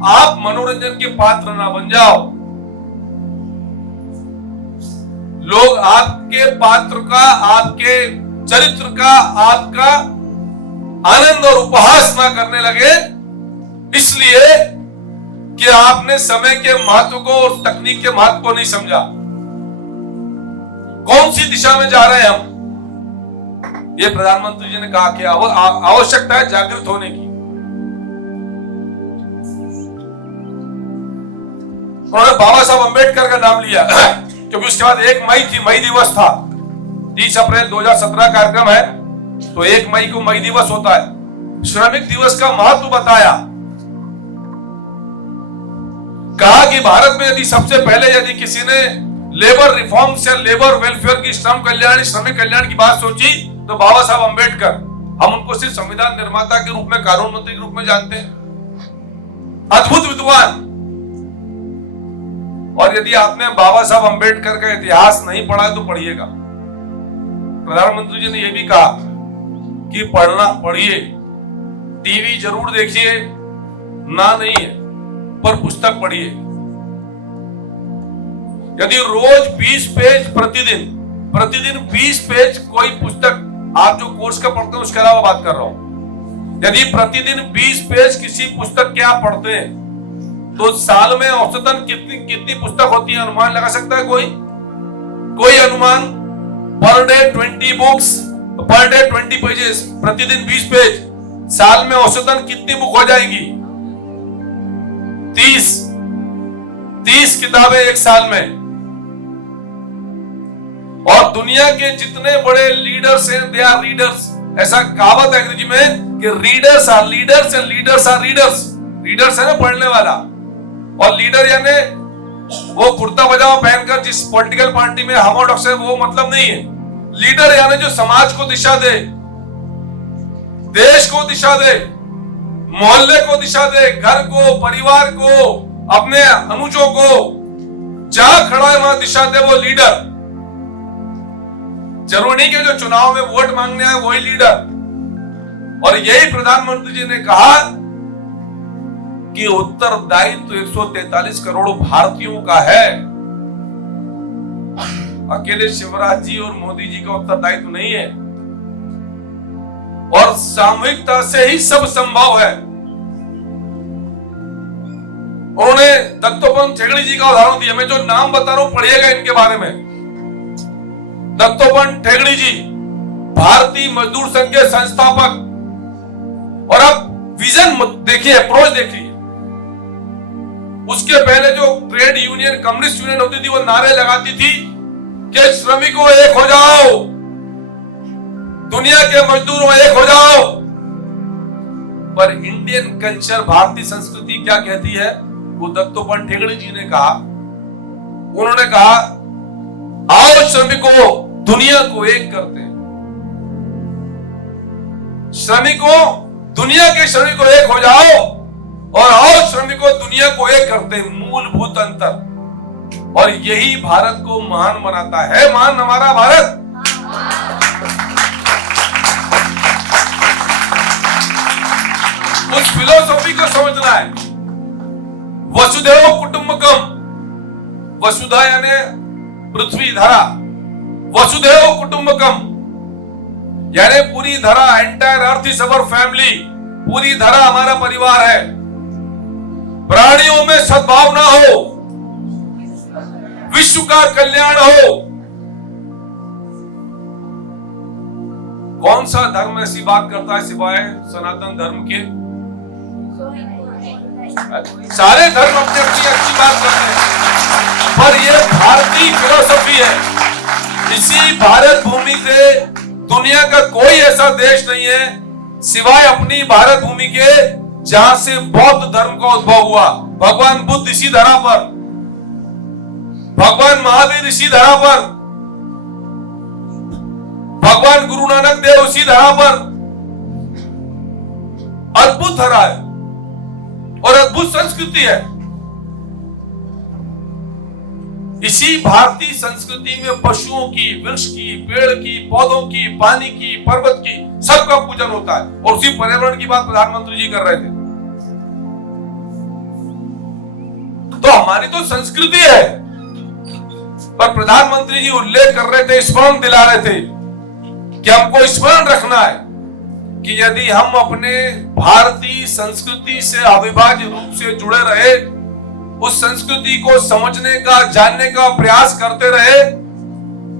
आप मनोरंजन के पात्र ना बन जाओ। लोग आपके पात्र का, आपके चरित्र का, आपका आनंद और उपहास ना करने लगे, इसलिए कि आपने समय के महत्व को और तकनीक के महत्व को नहीं समझा। कौन सी दिशा में जा रहे हैं हम? ये प्रधानमंत्री जी ने कहा कि आवश्यकता है जागृत होने की। उन्होंने बाबा साहब अंबेडकर का नाम लिया क्योंकि उसके बाद 1 मई थी, मई दिवस था। 30 अप्रैल 2017 कार्यक्रम है, तो 1 मई को मई दिवस होता है। श्रमिक दिवस का महत्व बताया, कहा कि भारत में यदि सबसे पहले यदि किसी ने लेबर रिफॉर्म्स या लेबर वेलफेयर की, श्रम कल्याण, श्रमिक कल्याण की बात सोची तो बाबा साहब अंबेडकर। हम उनको सिर्फ संविधान निर्माता के रूप में, कानून मंत्री के रूप में जानते हैं। अद्भुत विद्वान। और यदि आपने बाबा साहब अंबेडकर का इतिहास नहीं पढ़ा है तो पढ़िएगा। प्रधानमंत्री जी ने यह भी कहा कि पढ़ना पढ़िए, टीवी जरूर देखिए, ना नहीं है, पर पुस्तक पढ़िए। यदि रोज 20 पेज प्रतिदिन 20 पेज कोई पुस्तक, आप जो कोर्स का पढ़ते हैं उसके अलावा बात कर रहा हूं, यदि प्रतिदिन 20 पेज किसी पुस्तक के आप पढ़ते हैं तो साल में औसतन कितनी पुस्तक होती है? अनुमान लगा सकता है कोई अनुमान? Per day 20 books, per day 20 pages, प्रतिदिन 20 पेज, साल में औसतन कितनी बुक हो जाएंगी? 30 किताबें एक साल में। और दुनिया के जितने बड़े लीडर्स हैं, दे आर रीडर्स। ऐसा कहावत है अंग्रेजी में कि readers are leaders and leaders are readers. Readers है ना पढ़ने वाला, और लीडर यानी वो कुर्ता पजामा पहनकर जिस पॉलिटिकल पार्टी में हम और है वो मतलब नहीं है। लीडर यानी जो समाज को दिशा दे, देश को दिशा दे, मोहल्ले को दिशा दे, घर को, परिवार को, अपने अनुजों को, जहां खड़ा है वहां दिशा दे, वो लीडर। जरूरी नहीं कि जो चुनाव में वोट मांगने आए वही लीडर। और यही प्रधानमंत्री जी ने कहा कि उत्तरदायित्व 143 करोड़ भारतीयों का है। अकेले शिवराज जी और मोदी जी का उत्तरदायित्व नहीं है, और सामूहिकता से ही सब संभव है। उन्होंने दत्तोपंत ठेंगड़ी जी का उदाहरण दिया। मैं जो नाम बता रहा हूं पढ़िएगा इनके बारे में। दत्तोपंत ठेंगड़ी जी भारतीय मजदूर संघ के संस्थापक। और अब विजन देखिए, अप्रोच देखिए। उसके पहले जो ट्रेड यूनियन, कम्युनिस्ट यूनियन होती थी, वो नारे लगाती थी कि श्रमिकों एक हो जाओ, दुनिया के मजदूरों एक हो जाओ। पर इंडियन कल्चर, भारतीय संस्कृति क्या कहती है? वो दत्तोपंत ठेंगड़ी जी ने कहा, उन्होंने कहा आओ श्रमिकों दुनिया को एक करते हैं। श्रमिकों, दुनिया के श्रमिकों एक हो जाओ और आओ श्रमिकों दुनिया को एक करते हैं, मूलभूत अंतर। और यही भारत को महान बनाता है। महान हमारा भारत। उस फिलोसॉफी को समझना है। वसुधैव कुटुंबकम, वसुधा यानी पृथ्वी धरा, वसुधैव कुटुंबकम यानी पूरी धरा, entire earth is our family, पूरी धरा हमारा परिवार है। प्राणियों में सद्भावना हो, विश्व का कल्याण हो। कौन सा धर्म ऐसी बात करता है सिवाय सनातन धर्म के? सारे धर्म अपनी अपनी अच्छी बात करते हैं, पर यह भारतीय फिलोसफी है। इसी भारत भूमि से दुनिया का कोई ऐसा देश नहीं है सिवाय अपनी भारत भूमि के जहां से बौद्ध धर्म का उद्भव हुआ। भगवान बुद्ध इसी धरा पर, भगवान महावीर इसी धरा पर, भगवान गुरु नानक देव इसी धरा पर। अद्भुत धरा है और अद्भुत संस्कृति है। इसी भारतीय संस्कृति में पशुओं की, वृक्ष की, पेड़ की, पौधों की, पानी की, पर्वत की, सबका पूजन होता है। और उसी पर्यावरण की बात प्रधानमंत्री जी कर रहे थे। तो हमारी तो संस्कृति है, पर प्रधानमंत्री जी उल्लेख कर रहे थे, स्मरण दिला रहे थे कि हमको स्मरण रखना है कि यदि हम अपने भारतीय संस्कृति से अविभाज्य रूप से जुड़े रहे, उस संस्कृति को समझने का, जानने का प्रयास करते रहे,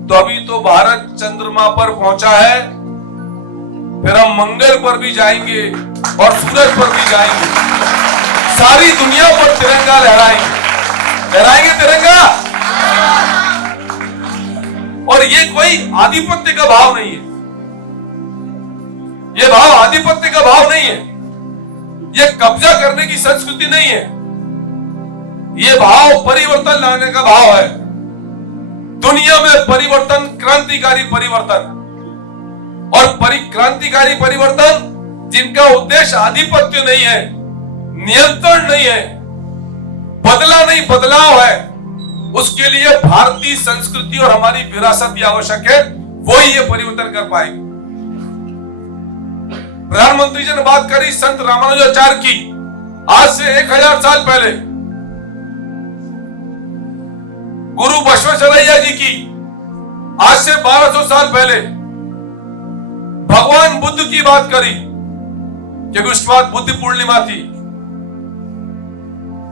तो अभी तो भारत चंद्रमा पर पहुंचा है, फिर हम मंगल पर भी जाएंगे और सूरज पर भी जाएंगे। सारी दुनिया पर तिरंगा लहराएंगे, लहराएंगे तिरंगा। और ये कोई आधिपत्य का भाव नहीं है, ये भाव आधिपत्य का भाव नहीं है, ये कब्जा करने की संस्कृति नहीं है, ये भाव परिवर्तन लाने का भाव है। दुनिया में परिवर्तन, क्रांतिकारी परिवर्तन, और क्रांतिकारी परिवर्तन जिनका उद्देश्य आधिपत्य नहीं है, नियंत्रण नहीं है, बदला नहीं, बदलाव है, उसके लिए भारतीय संस्कृति और हमारी विरासत ही आवश्यक है। वो ही ये परिवर्तन कर पाएगी। प्रधानमंत्री जी ने बात करी संत रामानुजाचार्य की, आज से 1000 साल पहले। गुरु बसवेश्वरैया जी की, आज से 1200 साल पहले। भगवान बुद्ध की बात करी, क्योंकि उसके बाद बुद्ध पूर्णिमा थी।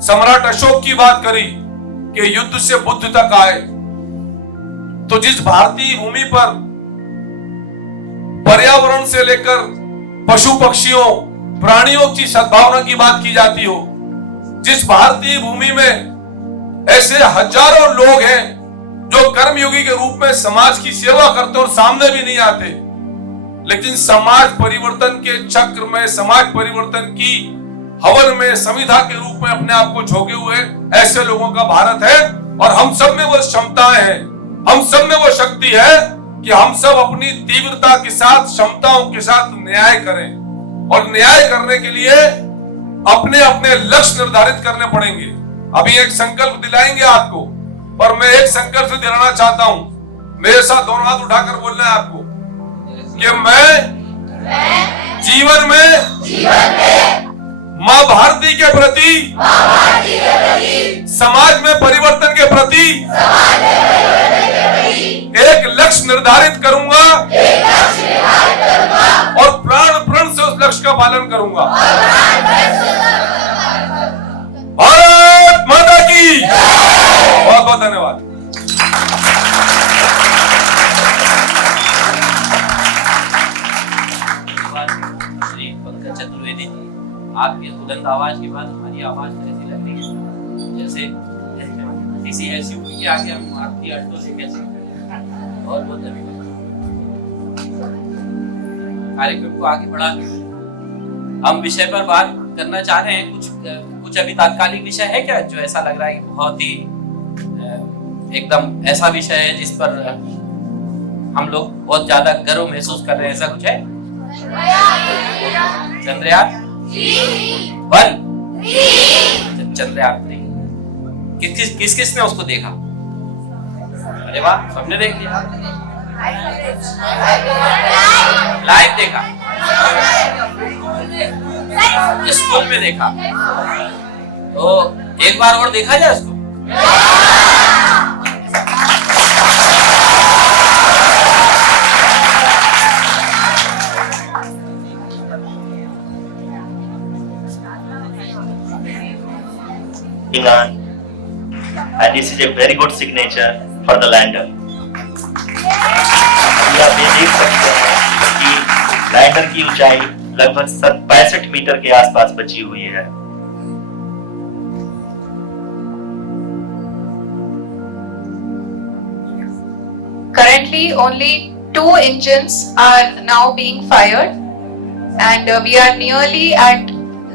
सम्राट अशोक की बात करी कि युद्ध से बुद्ध तक आए। तो जिस भारतीय भूमि पर पर्यावरण से लेकर पशु पक्षियों, प्राणियों की सद्भावना की बात की जाती हो, जिस भारतीय भूमि में ऐसे हजारों लोग हैं जो कर्मयोगी के रूप में समाज की सेवा करते और सामने भी नहीं आते, लेकिन समाज परिवर्तन के चक्र में, समाज परिवर्तन की हवन में संविधा के रूप में अपने आप को झोंके हुए ऐसे लोगों का भारत है। और हम सब में वो क्षमताएं हैं, हम सब में वो शक्ति है कि हम सब अपनी तीव्रता के साथ, क्षमताओं के साथ न्याय करें। और न्याय करने के लिए अपने अपने लक्ष्य निर्धारित करने पड़ेंगे। अभी एक संकल्प दिलाएंगे आपको, पर मैं एक संकल्प से दिलाना चाहता हूं। मेरे साथ दोनों हाथ उठाकर बोलना है आपको कि मैं जीवन में मां भारती के प्रति, समाज में परिवर्तन के प्रति एक लक्ष्य निर्धारित करूंगा और प्राण प्रण से उस लक्ष्य का पालन करूंगा। भारत माता की बहुत बहुत धन्यवाद। श्री पंकज चतुर्वेदी जी, आपकी बुलंद आवाज के बाद हमारी आवाज ऐसी लग रही है जैसे किसी एसयूवी के आगे हम मारुति ऑल्टो से कैसे। बहुत बहुत धन्यवाद। कार्यक्रम को आगे बढ़ा हम विषय पर बात करना चाह रहे हैं। कुछ अभी तात्कालिक विषय है क्या जो ऐसा लग रहा है कि बहुत ही एकदम ऐसा विषय है जिस पर हम लोग बहुत ज्यादा गर्व महसूस कर रहे हैं, ऐसा कुछ है? चंद्रयान 1, चंद्रयान 3, किसने उसको देखा? अरे वाह, सबने देख लिया, लाइव देखा, स्कूल में देखा, तो एक बार और देखा जाए उसको। And this is a very good signature for the lander. आप ये देख सकते हैं कि लैंडर की ऊंचाई लगभग 65 मीटर के आसपास बची हुई है। Currently, only 2 engines are now being fired, and we are nearly at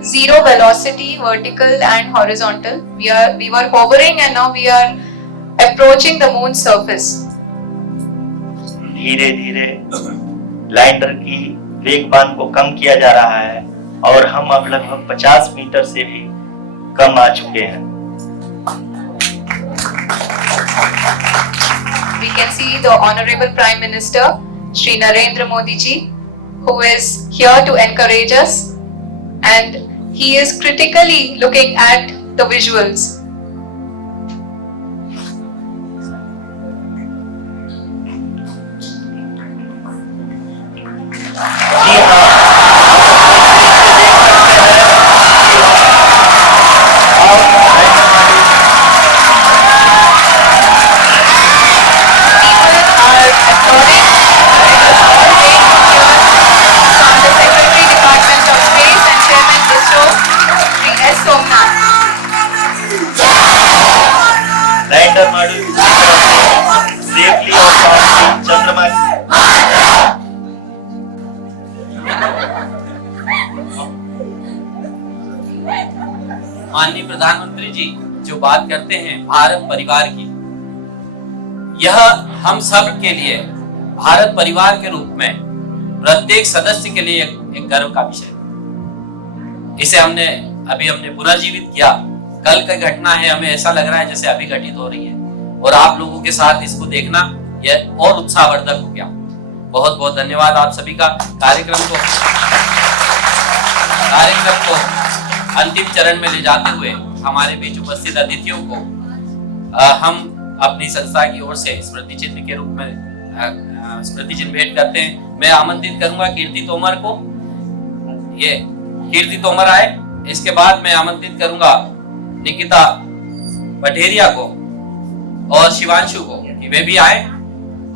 zero velocity, vertical and horizontal. We were hovering, and now we are approaching the moon's surface. धीरे धीरे लैंडर की वेगमान को कम किया जा रहा है और हम अब लगभग 50 मीटर से भी कम आ चुके हैं। We can see the Honorable Prime Minister, Shri Narendra Modi ji, who is here to encourage us, and he is critically looking at the visuals. जी हाँ, लैंडर मॉड्यूल सेफली और चंद्रमा माननीय प्रधानमंत्री जी जो बात करते हैं भारत परिवार की, यह हम सब के लिए भारत परिवार के रूप में प्रत्येक सदस्य के लिए एक गर्व का विषय है। इसे हमने पुनर्जीवित किया। कल की घटना है, हमें ऐसा लग रहा है जैसे अभी घटित हो रही है, और आप लोगों के साथ इसको देखना यह और उत्साहवर्धक हो गया। बहुत बहुत धन्यवाद आप सभी का। कार्यक्रम को अंतिम चरण में ले जाते हुए हमारे बीच उपस्थित अतिथियों को हम अपनी संस्था की ओर से स्मृति चिन्ह के रूप में स्मृति चिन्ह भेंट करते हैं। मैं आमंत्रित करूंगा कीर्ति तोमर को, ये कीर्ति तोमर आए। इसके बाद मैं आमंत्रित करूंगा निकिता पटेरिया को और शिवांशु को कि वे भी आए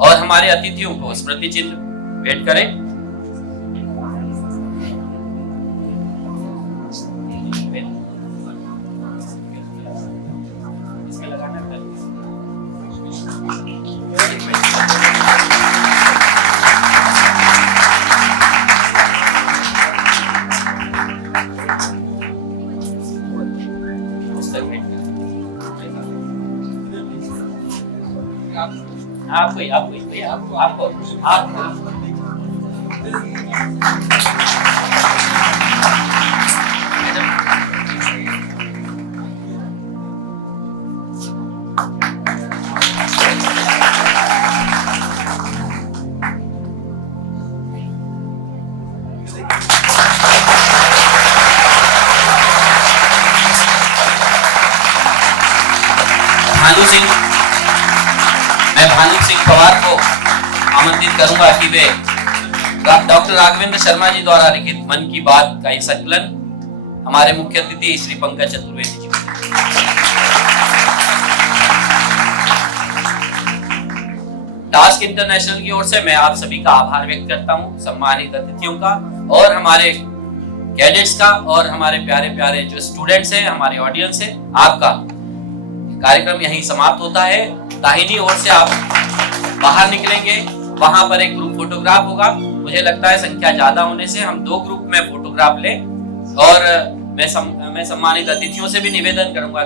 और हमारे अतिथियों को स्मृति चिन्ह भेंट करें। आपको भानु सिंह पवार को आमंत्रित करूंगा कि वे डॉक्टर राघवेंद्र शर्मा जी द्वारा लिखित मन की बात का एक संकलन हमारे मुख्य अतिथि श्री पंकज चतुर्वेदी जी। टास्क इंटरनेशनल की ओर से मैं आप सभी का आभार व्यक्त करता हूं, सम्मानित अतिथियों का और हमारे कैडेट्स का और हमारे प्यारे प्यारे जो स्टूडेंट्स हैं, हमारे ऑडियंस है, आपका। कार्यक्रम यहीं समाप्त होता है। दाहिनी ओर से आप बाहर निकलेंगे, वहां पर एक ग्रुप फोटोग्राफ होगा। मुझे लगता है संख्या ज्यादा होने से हम 2 ग्रुप में फोटोग्राफ लें, और मैं सम्मानित अतिथियों से भी निवेदन करूंगा